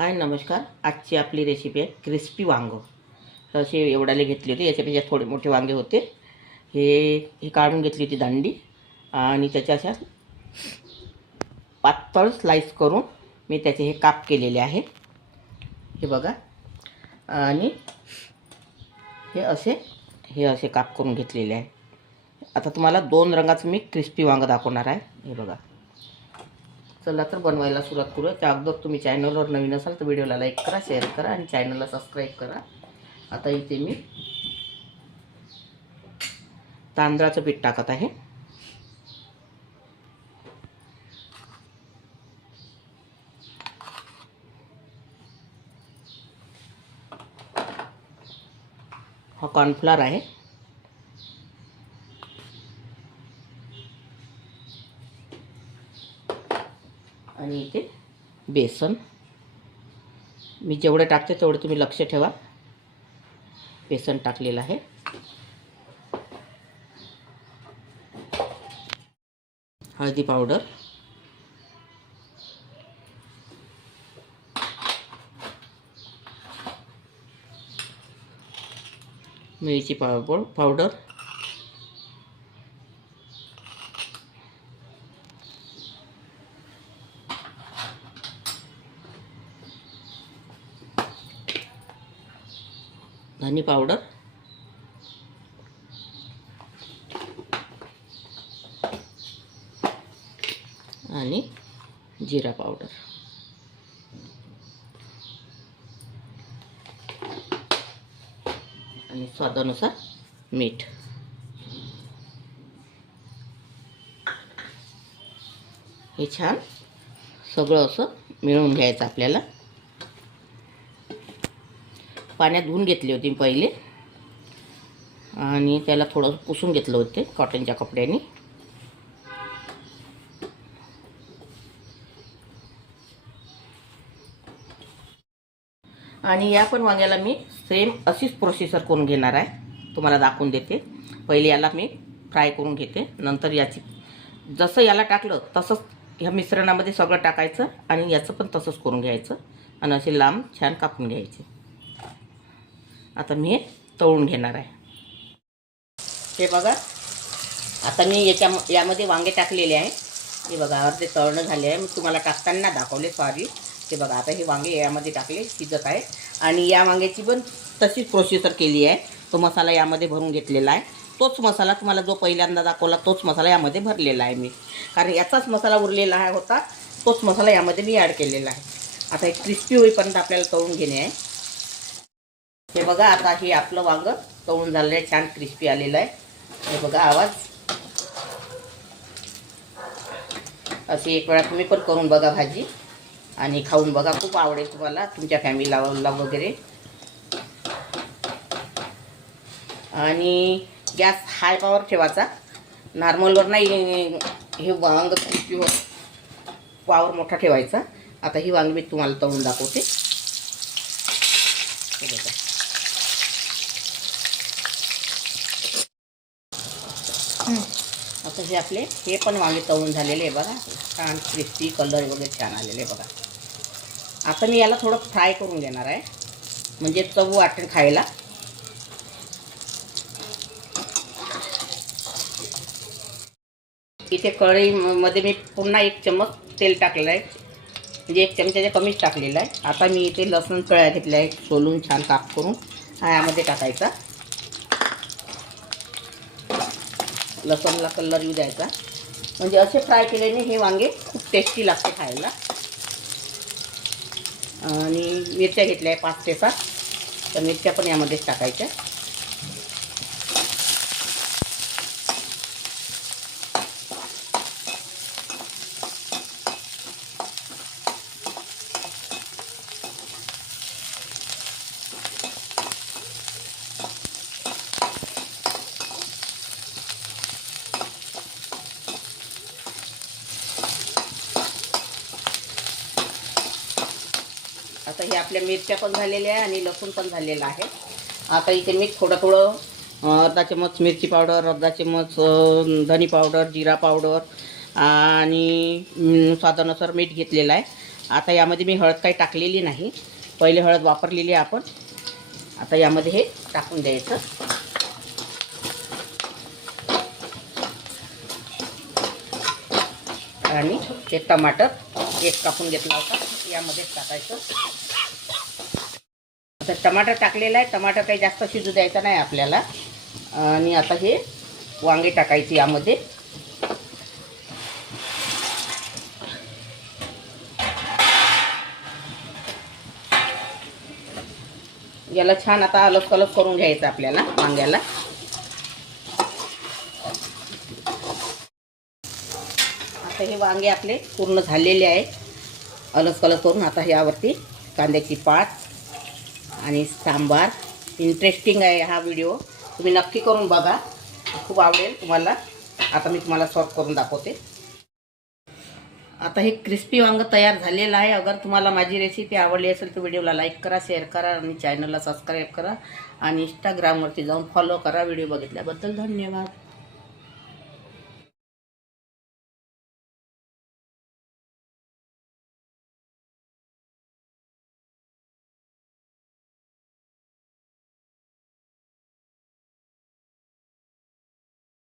हाय नमस्कार. आजची आपली रेसिपी आहे क्रिस्पी वांगं. असे एवढाले घेतले होते, याच्यापेक्षा थोडे मोठे वांगे होते. हे हे काढून घेतली होती दांडी आणि त्याच्या अशा पातळ स्लाइस करून मी त्याचे हे काप केलेले आहे. हे बघा. आणि हे असे काप करून घेतलेले आहे. आता तुम्हाला दोन रंगाचं मी क्रिस्पी वांगं दाखवणार आहे. हे बघा. चला तर बनवायला सुरुवात करूया. त्या अगोदर तुम्ही चॅनलवर नवीन असाल तर व्हिडिओला लाईक करा, शेअर करा आणि चॅनलला सबस्क्राईब करा. आता इथे मी तांदळाचं पीठ टाकत आहे. हा कॉर्नफ्लोअर आहे. आणि इथे बेसन. मी जेवढे टाकते तेवढे तुम्ही लक्ष ठेवा. बेसन टाकलेलं आहे. हळदी पावडर, मिरची पावडर, धनी पावडर, आणि जिरा पावडर. आणि स्वादानुसार मीठ. हे छान सगळं असं मिळवून घ्यायचं आपल्याला. पाण्यात धुवून घेतले होते पहिले आणि त्याला थोडं पुसून घेतलं होते कॉटनच्या कपड्याने. आणि या पण वांग्याला मी सेम अशीच प्रोसेसर करून घेणार आहे. तुम्हाला दाखवून देते. पहिले याला मी फ्राय करून घेते, नंतर याची जसं याला टाकलं तसंच ह्या मिश्रणामध्ये सगळं टाकायचं आणि याचं पण तसंच करून घ्यायचं आणि असे लांब छान कापून घ्यायचे. आता मी हे तळून घेणार आहे. हे बघा. आता मी यामध्ये वांगे टाकलेले आहे. हे बघा अर्धे तळणं झाले आहे. मी तुम्हाला टाकताना दाखवले सॉरी. हे बघा आता हे वांगे यामध्ये टाकले, शिजत आहे. आणि या वांग्याची पण तशीच प्रोसेसर केली आहे. तो मसाला यामध्ये भरून घेतलेला आहे. तोच मसाला तुम्हाला जो पहिल्यांदा दाखवला तोच मसाला यामध्ये भरलेला आहे मी. कारण याचाच मसाला उरलेला होता, तोच मसाला यामध्ये मी ॲड केलेला आहे. आता हे क्रिस्पी होईपर्यंत आपल्याला तळून घेणे आहे. हे बघा आता हे आपलं वांगं तळून झालेलं आहे, छान क्रिस्पी आलेलं आहे. हे बघा आवाज. अशी एक वेळा तुम्ही पण करून बघा भाजी आणि खाऊन बघा. खूप आवडेल तुम्हाला, तुमच्या फॅमिलीला वगैरे. आणि गॅस हाय पॉवर ठेवायचा, नॉर्मलवर नाही. हे वांग क्रिस्पी पॉवर मोठा ठेवायचा. आता ही वांगी मी तुम्हाला तळून दाखवते. हे बघा. आता हे आपले हे पण वांगे तळून झालेले आहे बघा. छान क्रिस्पी कलर वगैरे छान आलेले आहे बघा. आता मी याला थोडं फ्राय करून घेणार आहे, म्हणजे चव वाटेल खायला. इथे कढईमध्ये मी पुन्हा 1 चम्मच तेल टाकलेलं आहे, म्हणजे 1 चमच्याच्या कमीच टाकलेलं आहे. आता मी इथे लसूण कळ्या घेतल्या आहे, सोलून छान काप करून हा यामध्ये टाकायचा. लसूणला कलर येऊ द्यायचा. म्हणजे असे फ्राय केल्याने हे वांगे खूप टेस्टी लागते खायला. आणि मिरच्या घेतल्या आहे 5 ते 7. तर मिरच्या पण यामध्येच टाकायच्या. आता हे आपल्या मिरच्या पण झालेल्या आहे आणि लसूण पण झालेला आहे. आता इथे मी थोडं अर्धा चम्मच मिरची पावडर, अर्धा चम्मच धनी पावडर, जिरा पावडर आणि स्वादानुसार मीठ घेतलेलं आहे. आता यामध्ये मी हळद काही टाकलेली नाही, पहिले हळद वापरलेली आहे आपण. आता यामध्ये हे टाकून द्यायचं. आणि हे टमाटर एक कापून घेतला होता यामध्येच टाकायचं. आता टमाटर टाकलेलं आहे, टमाटर काही जास्त शिजू द्यायचं नाही आपल्याला. आणि आता हे वांगे टाकायचे यामध्ये. याला छान आता अलग कलग करून घ्यायचं आपल्याला वांग्याला. आता हे वांगे आपले पूर्ण झालेले आहे अलग कलग करून. आता यावरती कांद्याची पात आणि सांबार. इंटरेस्टिंग आहे हा व्हिडिओ, तुम्ही नक्की करून बघा, खूप आवडेल तुम्हाला. आता मी तुम्हाला सर्व करून दाखवते. आता हे क्रिस्पी वांग तयार झालेलं आहे. अगर तुम्हाला माझी रेसिपी आवडली असेल तर व्हिडिओला लाईक करा, शेअर करा आणि चॅनलला सबस्क्राईब करा आणि इंस्टाग्रामवरती जाऊन फॉलो करा. व्हिडिओ बघितल्याबद्दल धन्यवाद.